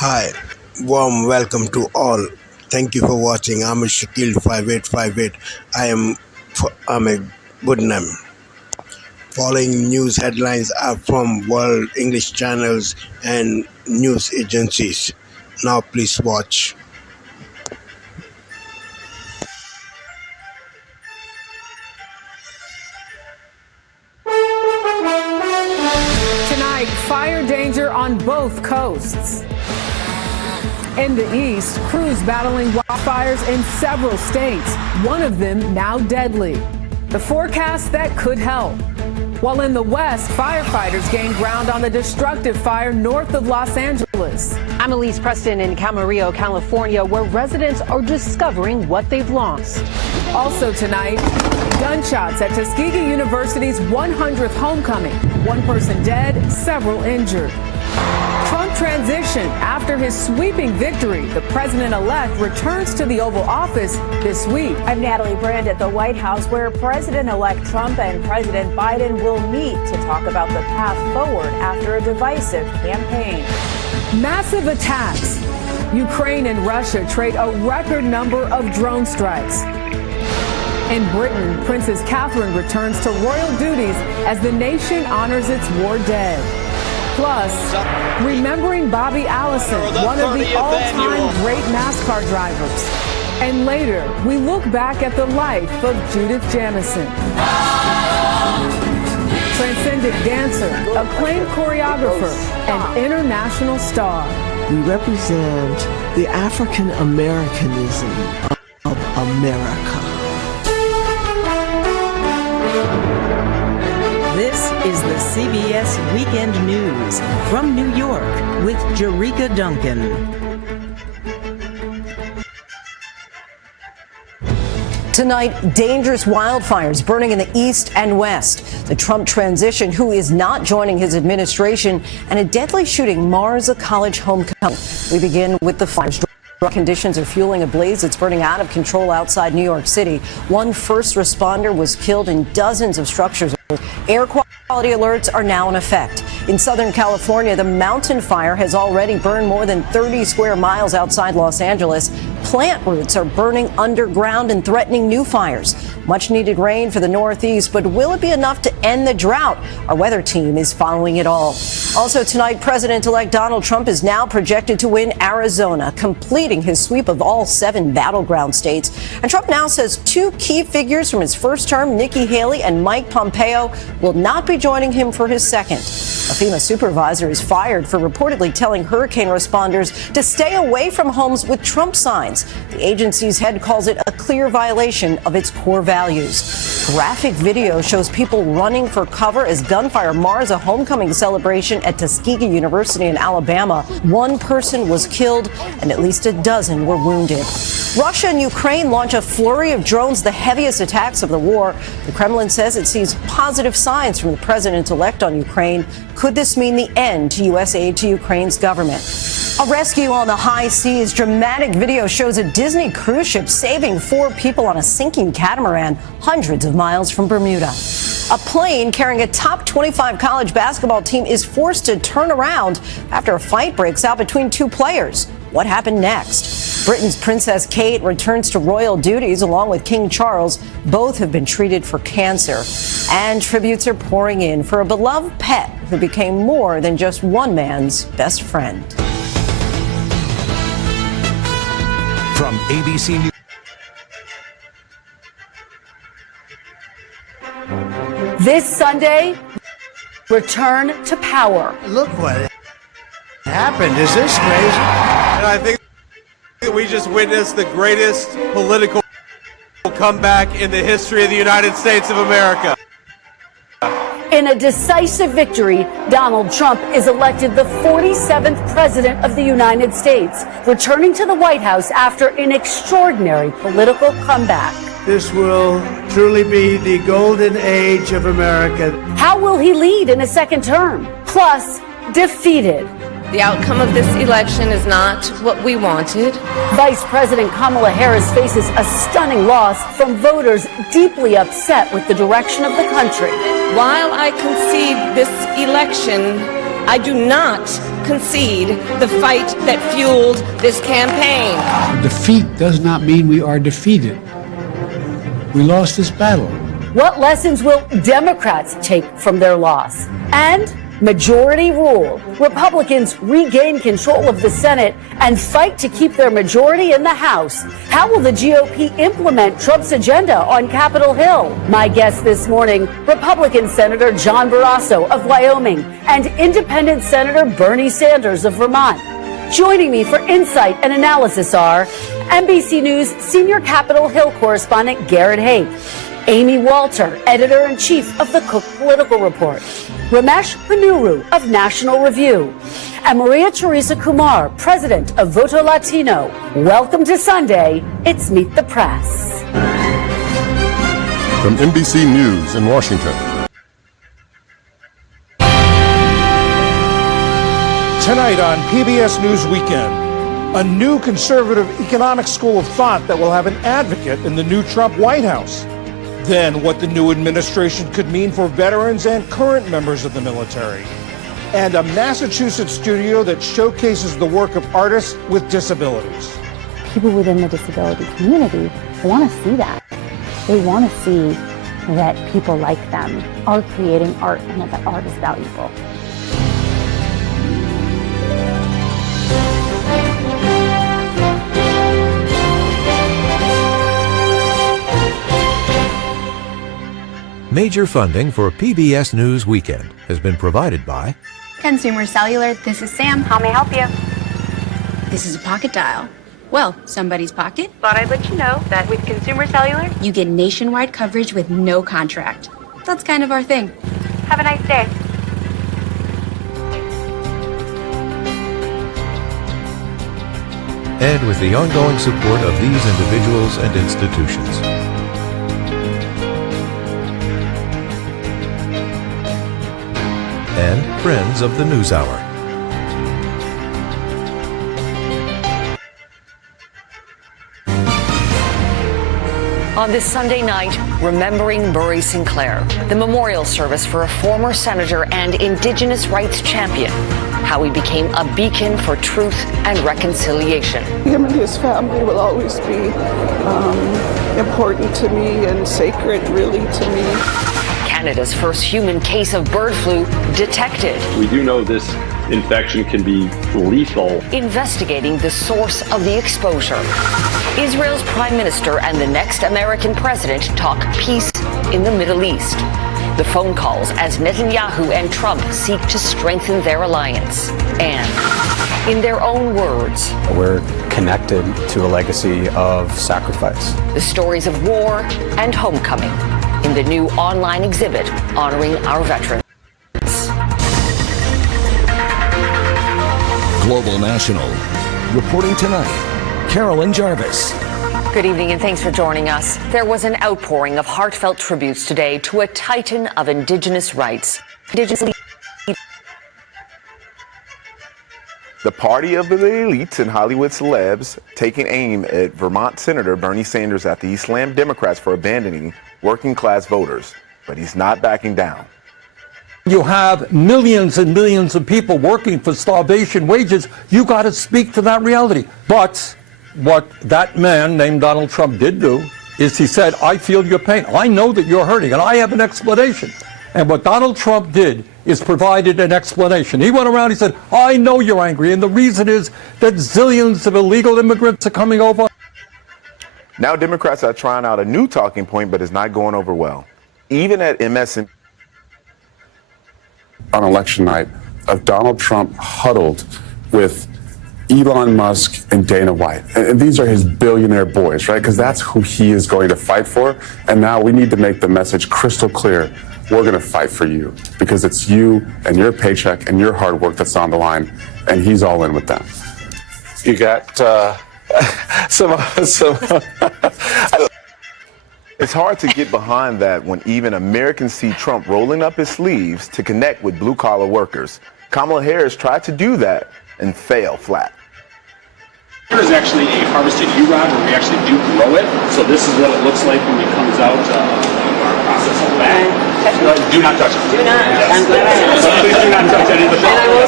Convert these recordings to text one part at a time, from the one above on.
Hi, warm welcome to all. Thank you for watching. I'm Shakil 5858. I'm a good name. Following news headlines are from world English channels and news agencies. Now please watch. Tonight, fire danger on both coasts. In the east, crews battling wildfires in several states, one of them now deadly. The forecast that could help. While in the west, firefighters gain ground on the destructive fire north of Los Angeles. I'm Elise Preston in Camarillo, California, where residents are discovering what they've lost. Also tonight, gunshots at Tuskegee University's 100th homecoming. One person dead, several injured. Trump transition. After his sweeping victory, the president-elect returns to the Oval Office this week. I'm Natalie Brand at the White House, where President-elect Trump and President Biden will meet to talk about the path forward after a divisive campaign. Massive attacks. Ukraine and Russia trade a record number of drone strikes. In Britain, Princess Catherine returns to royal duties as the nation honors its war dead. Plus, remembering Bobby Allison, one of the all-time great NASCAR drivers. And later, we look back at the life of Judith Jamison. Transcendent dancer, acclaimed choreographer, and international star. We represent the African Americanism of America. This is the CBS Weekend News from New York with Jerika Duncan. Tonight, dangerous wildfires burning in the east and west. The Trump transition, who is not joining his administration, and a deadly shooting mars a college homecoming. We begin with the fires. Conditions are fueling a blaze that's burning out of control outside New York City. One first responder was killed and dozens of structures. Air quality alerts are now in effect. In Southern California, the mountain fire has already burned more than 30 square miles outside Los Angeles. Plant roots are burning underground and threatening new fires. Much needed rain for the Northeast, but will it be enough to end the drought? Our weather team is following it all. Also tonight, President-elect Donald Trump is now projected to win Arizona, completing his sweep of all 7 battleground states. And Trump now says 2 key figures from his first term, Nikki Haley and Mike Pompeo, will not be joining him for his second. A FEMA supervisor is fired for reportedly telling hurricane responders to stay away from homes with Trump signs. The agency's head calls it a clear violation of its core values. Graphic video shows people running for cover as gunfire mars a homecoming celebration at Tuskegee University in Alabama. 1 person was killed and at least a dozen were wounded. Russia and Ukraine launch a flurry of drones, the heaviest attacks of the war. The Kremlin says it sees positive signs from the president-elect on Ukraine. Could this mean the end to U.S. aid to Ukraine's government? A rescue on the high seas. Dramatic video shows a Disney cruise ship saving 4 people on a sinking catamaran hundreds of miles from Bermuda. A plane carrying a top 25 college basketball team is forced to turn around after a fight breaks out between 2 players. What happened next? Britain's Princess Kate returns to royal duties along with King Charles. Both have been treated for cancer. And tributes are pouring in for a beloved pet who became more than just one man's best friend. From ABC News. This Sunday, return to power. Look what happened. Is this crazy? And I think that we just witnessed the greatest political comeback in the history of the United States of America. In a decisive victory, Donald Trump is elected the 47th president of the United States, returning to the White House after an extraordinary political comeback. This will truly be the golden age of America. How will he lead in a second term? Plus, defeated. The outcome of this election is not what we wanted. Vice President Kamala Harris faces a stunning loss from voters deeply upset with the direction of the country. While I concede this election, I do not concede the fight that fueled this campaign. Defeat does not mean we are defeated. We lost this battle. What lessons will Democrats take from their loss? And majority rule. Republicans regain control of the Senate and fight to keep their majority in the House. How will the GOP implement Trump's agenda on Capitol Hill? My guest this morning, Republican Senator John Barrasso of Wyoming and Independent Senator Bernie Sanders of Vermont. Joining me for insight and analysis are NBC News senior Capitol Hill correspondent Garrett Haake, Amy Walter, editor-in-chief of the Cook Political Report, Ramesh Ponnuru of National Review, and Maria Teresa Kumar, president of Voto Latino. Welcome to Sunday. It's Meet the Press. From NBC News in Washington. Tonight on PBS News Weekend, a new conservative economic school of thought that will have an advocate in the new Trump White House. Then what the new administration could mean for veterans and current members of the military. And a Massachusetts studio that showcases the work of artists with disabilities. People within the disability community want to see that. They want to see that people like them are creating art and that art is valuable. Major funding for PBS News Weekend has been provided by Consumer Cellular. This is Sam. How may I help you? This is a pocket dial. Well, somebody's pocket. Thought I'd let you know that with Consumer Cellular, you get nationwide coverage with no contract. That's kind of our thing. Have a nice day. and with the ongoing support of these individuals and institutions. And friends of the NewsHour. On this Sunday night, remembering Murray Sinclair, the memorial service for a former senator and indigenous rights champion, how he became a beacon for truth and reconciliation. Him and his family will always be important to me and sacred, really, to me. Canada's first human case of bird flu detected. We do know this infection can be lethal. Investigating the source of the exposure. Israel's prime minister and the next American president talk peace in the Middle East. The phone calls as Netanyahu and Trump seek to strengthen their alliance. And in their own words, we're connected to a legacy of sacrifice. The stories of war and homecoming in the new online exhibit honoring our veterans. Global National. Reporting tonight, Carolyn Jarvis. Good evening and thanks for joining us. There was an outpouring of heartfelt tributes today to a titan of Indigenous rights. The party of the elites and Hollywood celebs taking aim at Vermont Senator Bernie Sanders after he slammed Democrats for abandoning working class voters. But he's not backing down. You have millions and millions of people working for starvation wages. You got to speak to that reality. But what that man named Donald Trump did do is he said, I feel your pain. I know that you're hurting, and I have an explanation. And what Donald Trump did is provided an explanation. He went around, he said, I know you're angry, and the reason is that zillions of illegal immigrants are coming over. Now Democrats are trying out a new talking point, but it's not going over well. Even at MSNBC. On election night, of Donald Trump huddled with Elon Musk and Dana White. And these are his billionaire boys, right? Because that's who he is going to fight for. And now we need to make the message crystal clear. We're going to fight for you because it's you and your paycheck and your hard work that's on the line. And he's all in with that. You got It's hard to get behind that when even Americans see Trump rolling up his sleeves to connect with blue-collar workers. Kamala Harris tried to do that and fail flat. There is actually a harvested U-rod where we actually do grow it. So this is what it looks like when it comes out of our processing bag. Do not touch it. Do not. Yes. So please do not touch any of the And I will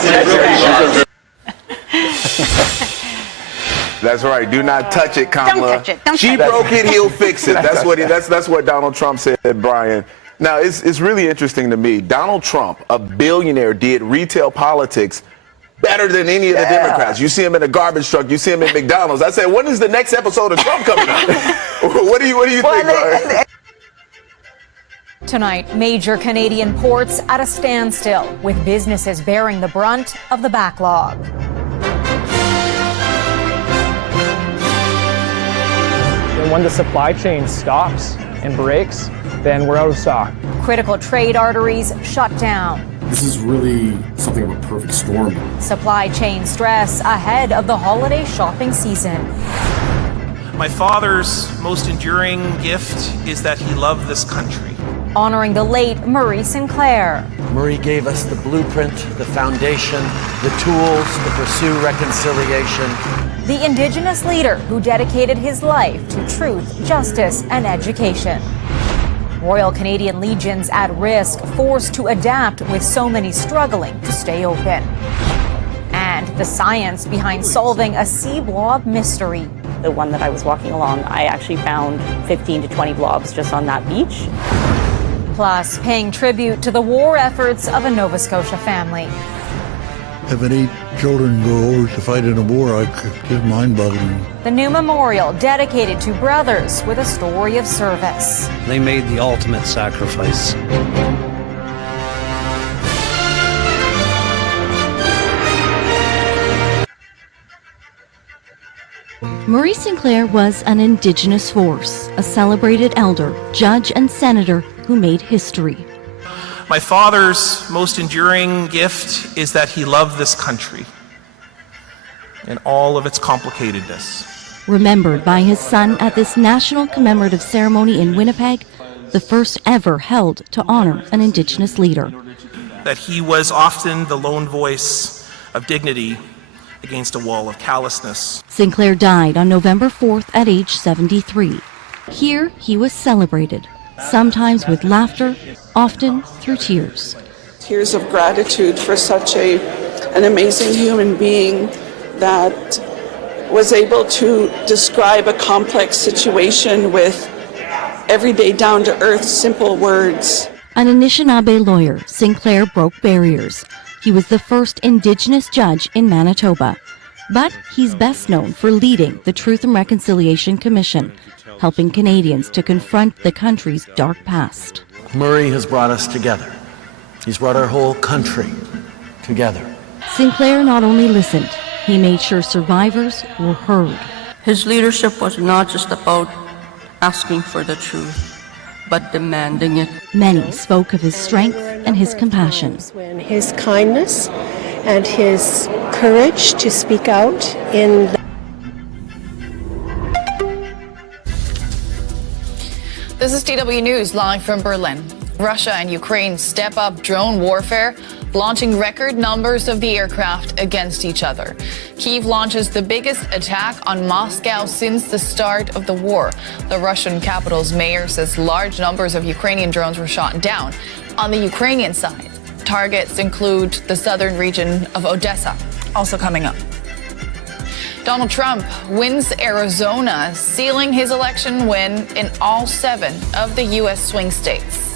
That's right. Do not touch it, Kamala. Don't touch it. Don't she touch it. broke it, he'll fix it. That's what Donald Trump said, Brian. Now, it's really interesting to me. Donald Trump, a billionaire, did retail politics better than any of the Democrats. You see him in a garbage truck. You see him at McDonald's. I said, when is the next episode of Trump coming up? What do you think, Brian? Tonight, major Canadian ports at a standstill, with businesses bearing the brunt of the backlog. And when the supply chain stops and breaks, then we're out of stock. Critical trade arteries shut down. This is really something of a perfect storm. Supply chain stress ahead of the holiday shopping season. My father's most enduring gift is that he loved this country. Honoring the late Murray Sinclair. Murray gave us the blueprint, the foundation, the tools to pursue reconciliation. The Indigenous leader who dedicated his life to truth, justice, and education. Royal Canadian Legions at risk, forced to adapt with so many struggling to stay open. And the science behind solving a sea blob mystery. The one that I was walking along, I actually found 15 to 20 blobs just on that beach. Plus, paying tribute to the war efforts of a Nova Scotia family. Having 8 children go over to fight in a war, just mind-boggling. The new memorial dedicated to brothers with a story of service. They made the ultimate sacrifice. Murray Sinclair was an Indigenous force, a celebrated elder, judge, and senator who made history. My father's most enduring gift is that he loved this country and all of its complicatedness. Remembered by his son at this national commemorative ceremony in Winnipeg, the first ever held to honor an Indigenous leader. That he was often the lone voice of dignity against a wall of callousness. Sinclair died on November 4th at age 73. Here he was celebrated, sometimes with laughter, often through tears. Tears of gratitude for such an amazing human being that was able to describe a complex situation with everyday, down-to-earth, simple words. An Anishinaabe lawyer, Sinclair broke barriers. He was the first Indigenous judge in Manitoba. But he's best known for leading the Truth and Reconciliation Commission, helping Canadians to confront the country's dark past. Murray has brought us together. He's brought our whole country together. Sinclair not only listened, he made sure survivors were heard. His leadership was not just about asking for the truth, but demanding it. Many spoke of his strength and his compassion. His kindness and his courage to speak out in This is DW News live from Berlin. Russia and Ukraine step up drone warfare, launching record numbers of the aircraft against each other. Kyiv launches the biggest attack on Moscow since the start of the war. The Russian capital's mayor says large numbers of Ukrainian drones were shot down. On the Ukrainian side, targets include the southern region of Odessa. Also coming up. Donald Trump wins Arizona, sealing his election win in all 7 of the U.S. swing states.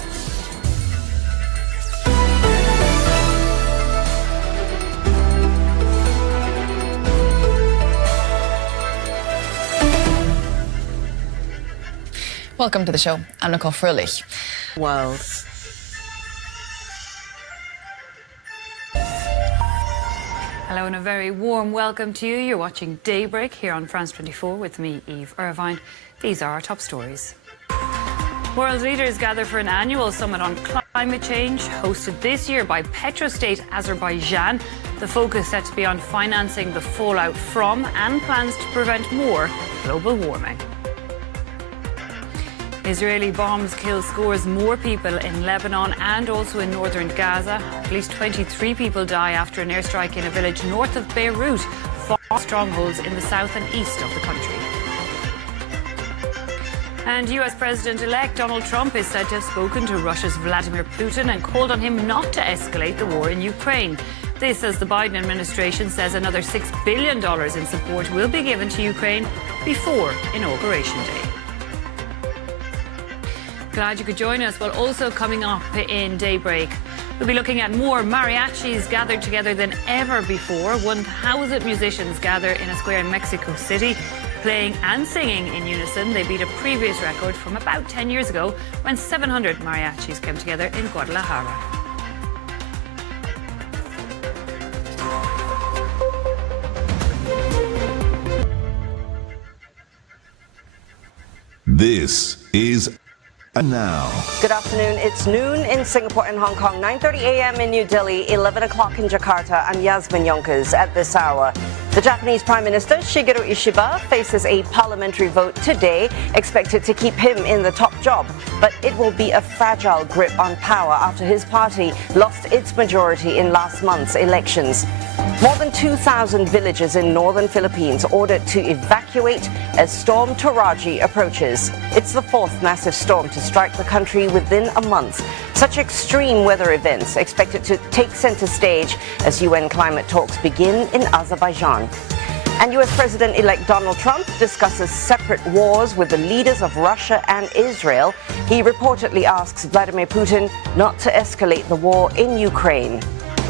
Welcome to the show. I'm Nicole Fröhlich. Wow. Hello and a very warm welcome to you. You're watching Daybreak here on France 24 with me, Eve Irvine. These are our top stories. World leaders gather for an annual summit on climate change, hosted this year by petrostate Azerbaijan. The focus set to be on financing the fallout from and plans to prevent more global warming. Israeli bombs kill scores more people in Lebanon and also in northern Gaza. At least 23 people die after an airstrike in a village north of Beirut, fought strongholds in the south and east of the country. And US President-elect Donald Trump is said to have spoken to Russia's Vladimir Putin and called on him not to escalate the war in Ukraine. This as the Biden administration says another $6 billion in support will be given to Ukraine before Inauguration Day. Glad you could join us. Well, also coming up in Daybreak, we'll be looking at more mariachis gathered together than ever before. 1,000 musicians gather in a square in Mexico City, playing and singing in unison. They beat a previous record from about 10 years ago when 700 mariachis came together in Guadalajara. This is Now. Good afternoon. It's noon in Singapore and Hong Kong, 9:30 a.m. in New Delhi, 11 o'clock in Jakarta. I'm Yasmin Yonkers. At this hour, the Japanese Prime Minister Shigeru Ishiba faces a parliamentary vote today, expected to keep him in the top job. But it will be a fragile grip on power after his party lost its majority in last month's elections. More than 2,000 villages in northern Philippines ordered to evacuate as Storm Toraji approaches. It's the fourth massive storm to strike the country within a month. Such extreme weather events expected to take center stage as UN climate talks begin in Azerbaijan. And US President-elect Donald Trump discusses separate wars with the leaders of Russia and Israel. He reportedly asks Vladimir Putin not to escalate the war in Ukraine,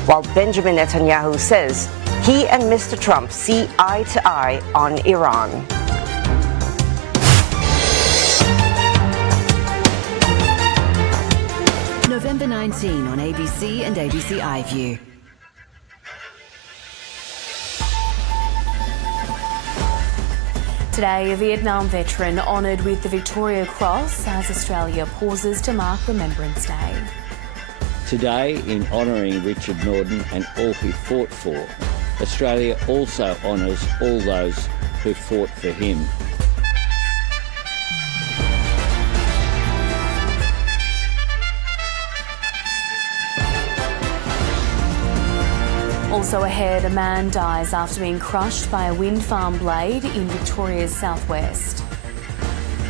while Benjamin Netanyahu says he and Mr. Trump see eye to eye on Iran. November 19 on ABC and ABC iView. Today, a Vietnam veteran honoured with the Victoria Cross as Australia pauses to mark Remembrance Day. Today, in honouring Richard Norden and all who fought for, Australia also honours all those who fought for him. Also ahead, a man dies after being crushed by a wind farm blade in Victoria's southwest.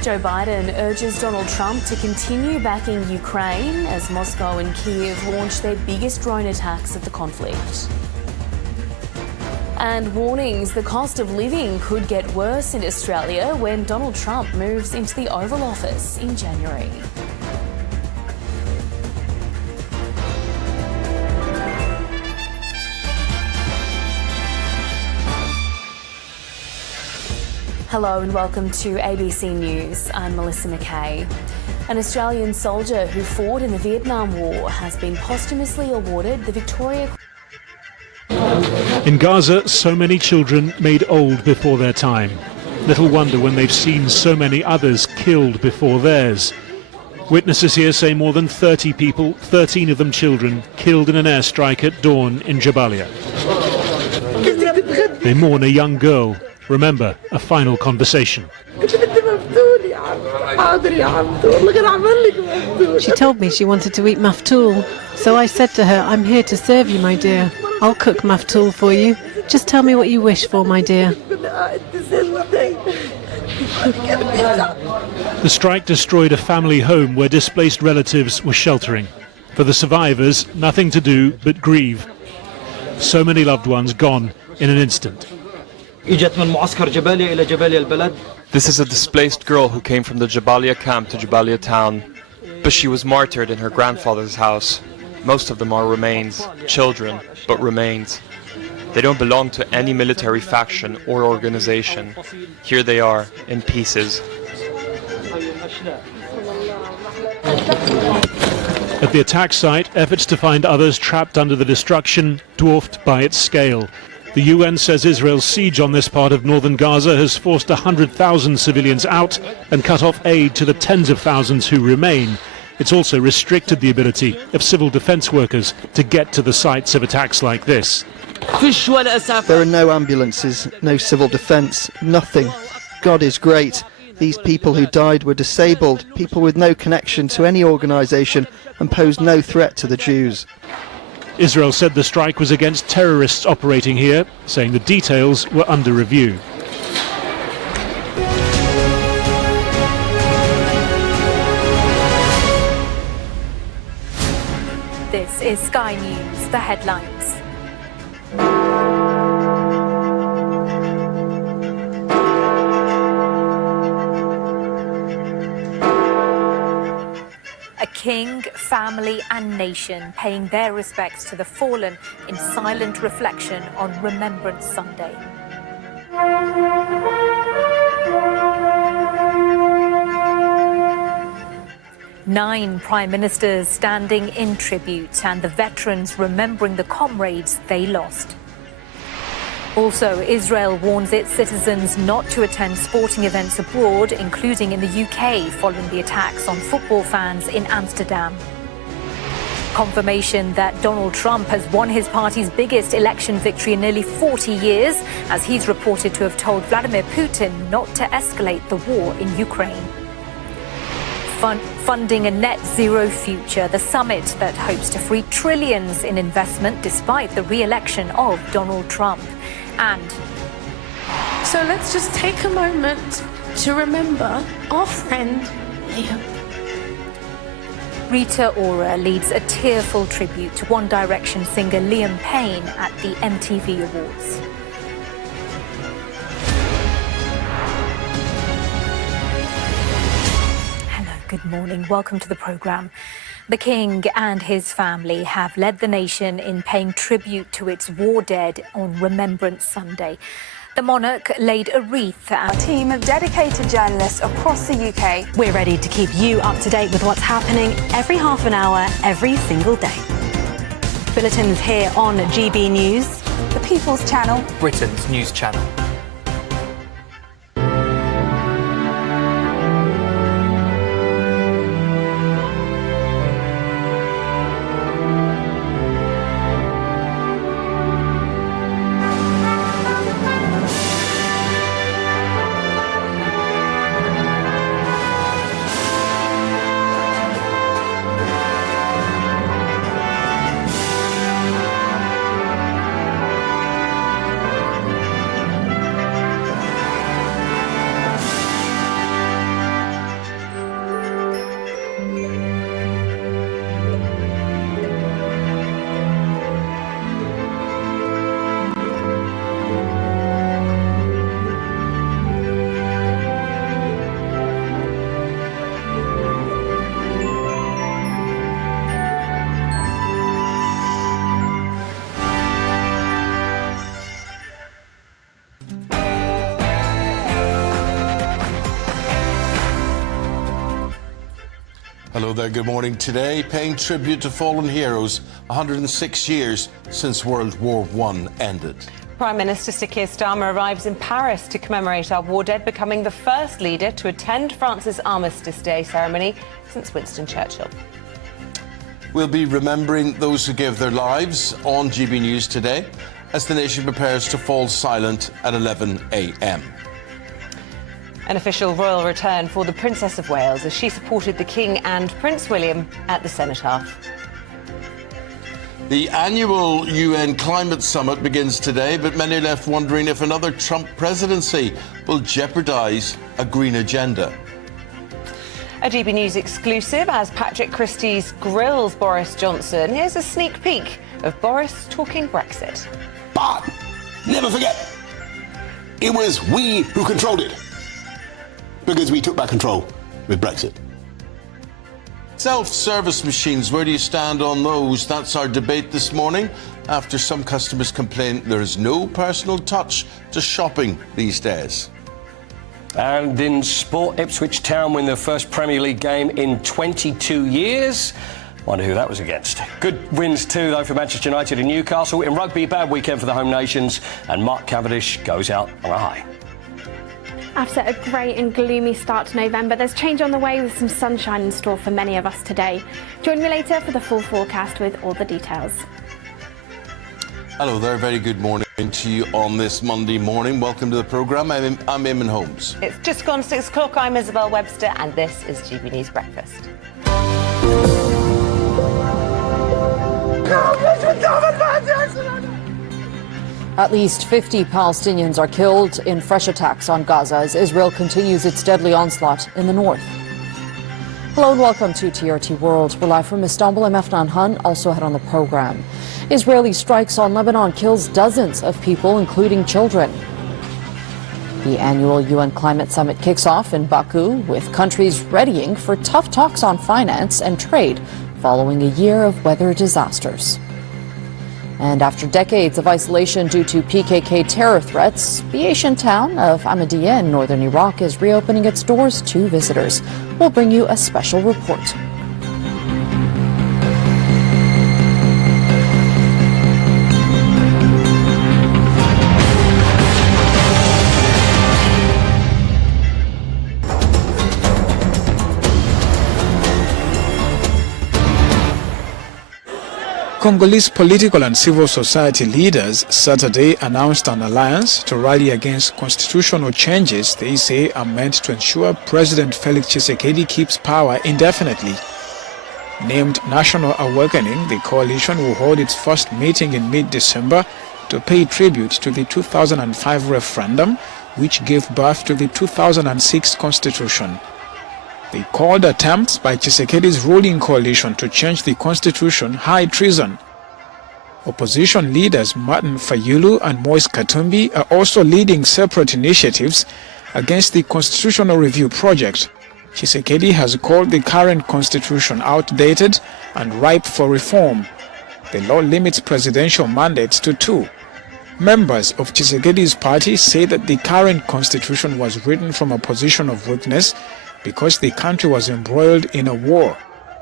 Joe Biden urges Donald Trump to continue backing Ukraine as Moscow and Kiev launch their biggest drone attacks of the conflict. And warnings the cost of living could get worse in Australia when Donald Trump moves into the Oval Office in January. Hello and welcome to ABC News. I'm Melissa McKay. An Australian soldier who fought in the Vietnam War has been posthumously awarded the Victoria. In Gaza, so many children made old before their time. Little wonder when they've seen so many others killed before theirs. Witnesses here say more than 30 people, 13 of them children, killed in an airstrike at dawn in Jabalia. They mourn a young girl. Remember, a final conversation. She told me she wanted to eat maftool, so I said to her, I'm here to serve you, my dear. I'll cook maftool for you. Just tell me what you wish for, my dear. The strike destroyed a family home where displaced relatives were sheltering. For the survivors, nothing to do but grieve. So many loved ones gone in an instant. This is a displaced girl who came from the Jabalia camp to Jabalia town, but she was martyred in her grandfather's house. Most of them are remains, children, but remains. They don't belong to any military faction or organization. Here they are, in pieces. At the attack site, efforts to find others trapped under the destruction dwarfed by its scale. The UN says Israel's siege on this part of northern Gaza has forced 100,000 civilians out and cut off aid to the tens of thousands who remain. It's also restricted the ability of civil defense workers to get to the sites of attacks like this. There are no ambulances, no civil defense, nothing. God is great. These people who died were disabled, people with no connection to any organisation and posed no threat to the Jews. Israel said the strike was against terrorists operating here, saying the details were under review. This is Sky News, the headlines. A king, family and nation paying their respects to the fallen in silent reflection on Remembrance Sunday. Nine prime ministers standing in tribute and the veterans remembering the comrades they lost. Also, Israel warns its citizens not to attend sporting events abroad, including in the UK, following the attacks on football fans in Amsterdam. Confirmation that Donald Trump has won his party's biggest election victory in nearly 40 years, as he's reported to have told Vladimir Putin not to escalate the war in Ukraine. Funding a net zero future, the summit that hopes to free trillions in investment despite the re-election of Donald Trump. And so let's just take a moment to remember our friend Liam. Rita Ora leads a tearful tribute to One Direction singer Liam Payne at the MTV Awards. Good morning. Welcome to the programme. The King and his family have led the nation in paying tribute to its war dead on Remembrance Sunday. The monarch laid a wreath at a team of dedicated journalists across the UK. We're ready to keep you up to date with what's happening every half an hour, every single day. Bulletins here on GB News, the People's Channel, Britain's news channel. Hello there, good morning. Today, paying tribute to fallen heroes, 106 years since World War I ended. Prime Minister Sir Keir Starmer arrives in Paris to commemorate our war dead, becoming the first leader to attend France's Armistice Day ceremony since Winston Churchill. We'll be remembering those who gave their lives on GB News today as the nation prepares to fall silent at 11 a.m. An official royal return for the Princess of Wales as she supported the King and Prince William at the Cenotaph. The annual UN Climate Summit begins today, but many are left wondering if another Trump presidency will jeopardise a green agenda. A GB News exclusive as Patrick Christie's grills Boris Johnson. Here's a sneak peek of Boris talking Brexit. But never forget, it was we who controlled it, because we took back control with Brexit. Self-service machines, where do you stand on those? That's our debate this morning, after some customers complain there is no personal touch to shopping these days. And in sport, Ipswich Town win their first Premier League game in 22 years. Wonder who that was against. Good wins too, though, for Manchester United and Newcastle. In rugby, bad weekend for the home nations, and Mark Cavendish goes out on a high. After a grey and gloomy start to November, there's change on the way with some sunshine in store for many of us today. Join me later for the full forecast with all the details. Hello there, very good morning to you on this Monday morning. Welcome to the programme. I'm Eamon Holmes. It's just gone 6 o'clock. I'm Isabel Webster and this is GB News Breakfast. At least 50 Palestinians are killed in fresh attacks on Gaza as Israel continues its deadly onslaught in the north. Hello and welcome to TRT World. We're live from Istanbul. I'm Efnan Han, also ahead on the program. Israeli strikes on Lebanon kills dozens of people, including children. The annual UN Climate Summit kicks off in Baku, with countries readying for tough talks on finance and trade following a year of weather disasters. And after decades of isolation due to PKK terror threats, the ancient town of Ahmadiyya in northern Iraq is reopening its doors to visitors. We'll bring you a special report. Congolese political and civil society leaders Saturday announced an alliance to rally against constitutional changes they say are meant to ensure President Felix Tshisekedi keeps power indefinitely. Named National Awakening, the coalition will hold its first meeting in mid-December to pay tribute to the 2005 referendum, which gave birth to the 2006 constitution. They called attempts by Tshisekedi's ruling coalition to change the constitution high treason. Opposition leaders Martin Fayulu and Moise Katumbi are also leading separate initiatives against the constitutional review project. Tshisekedi has called the current constitution outdated and ripe for reform. The law limits presidential mandates to 2. Members of Tshisekedi's party say that the current constitution was written from a position of weakness because the country was embroiled in a war.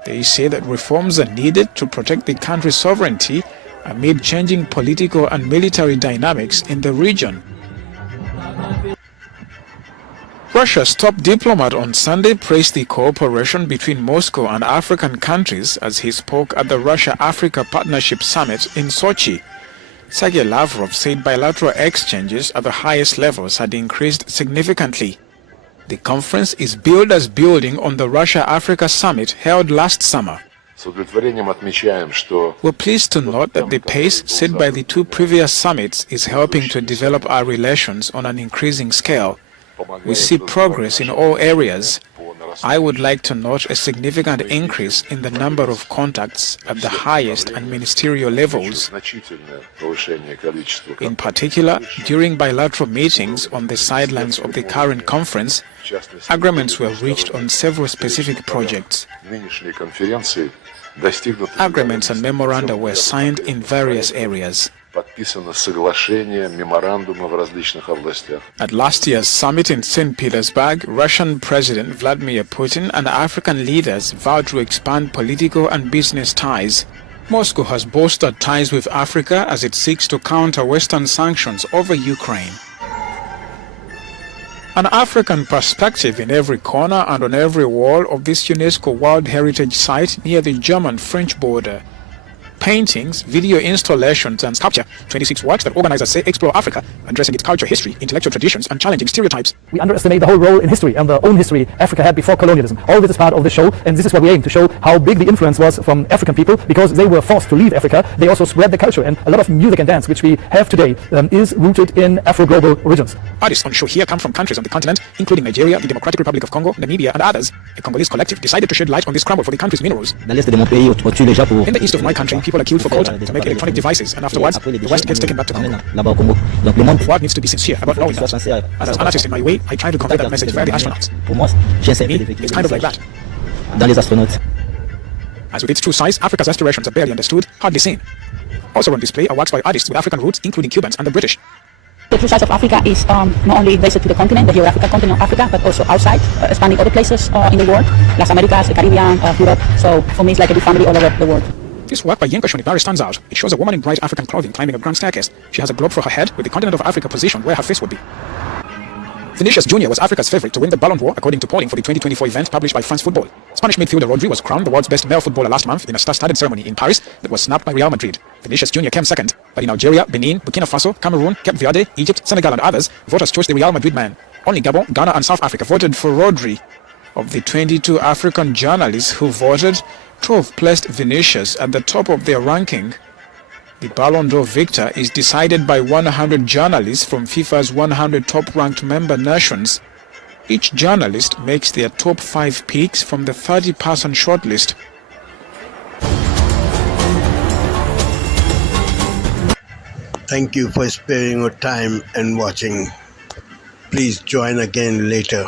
They say that reforms are needed to protect the country's sovereignty amid changing political and military dynamics in the region. Russia's top diplomat on Sunday praised the cooperation between Moscow and African countries as he spoke at the Russia-Africa Partnership Summit in Sochi. Sergei Lavrov said bilateral exchanges at the highest levels had increased significantly. The conference is billed as building on the Russia-Africa Summit held last summer. We're pleased to note that the pace set by the 2 previous summits is helping to develop our relations on an increasing scale. We see progress in all areas. I would like to note a significant increase in the number of contacts at the highest and ministerial levels. In particular, during bilateral meetings on the sidelines of the current conference, agreements were reached on several specific projects. Agreements and memoranda were signed in various areas. At last year's summit in St. Petersburg, Russian President Vladimir Putin and African leaders vowed to expand political and business ties. Moscow has bolstered ties with Africa as it seeks to counter Western sanctions over Ukraine. An African perspective in every corner and on every wall of this UNESCO World Heritage Site near the German-French border. Paintings, video installations and sculpture, 26 works that organizers say explore Africa, addressing its culture, history, intellectual traditions and challenging stereotypes. We underestimate the whole role in history and the own history Africa had before colonialism. All this is part of the show, and this is what we aim to show, how big the influence was from African people, because they were forced to leave Africa. They also spread the culture, and a lot of music and dance which we have today is rooted in Afro-global origins. Artists on show here come from countries on the continent, including Nigeria, the Democratic Republic of Congo, Namibia and others. A Congolese collective decided to shed light on this scramble for the country's minerals. In the east of my country, people are killed for coltan to make electronic devices, and afterwards, the West gets taken back to Congo. The world needs to be sincere about knowing that. And as an artist in my way, I try to convey that message via the astronauts. For me, it's kind of like that. As with its true size, Africa's aspirations are barely understood, hardly seen. Also on display are works by artists with African roots, including Cubans and the British. The true size of Africa is not only based to the continent, the geographical continent of Africa, but also outside, spanning other places in the world, Las Americas, the Caribbean, Europe. So for me, it's like a big family all over the world. This work by Yenka Shonibari stands out. It shows a woman in bright African clothing climbing a grand staircase. She has a globe for her head, with the continent of Africa positioned where her face would be. Vinicius Jr. was Africa's favorite to win the Ballon d'Or, according to polling for the 2024 event published by France Football. Spanish midfielder Rodri was crowned the world's best male footballer last month in a star-studded ceremony in Paris that was snapped by Real Madrid. Vinicius Jr. came second, but in Algeria, Benin, Burkina Faso, Cameroon, Cape Verde, Egypt, Senegal and others, voters chose the Real Madrid man. Only Gabon, Ghana and South Africa voted for Rodri. Of the 22 African journalists who voted, 12 placed Vinicius at the top of their ranking. The Ballon d'Or victor is decided by 100 journalists from FIFA's 100 top-ranked member nations. Each journalist makes their top 5 picks from the 30-person shortlist. Thank you for sparing your time and watching. Please join again later.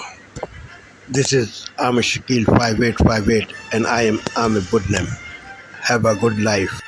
This is Amir Shakil 5858 and I am Amir Budnam. Have a good life.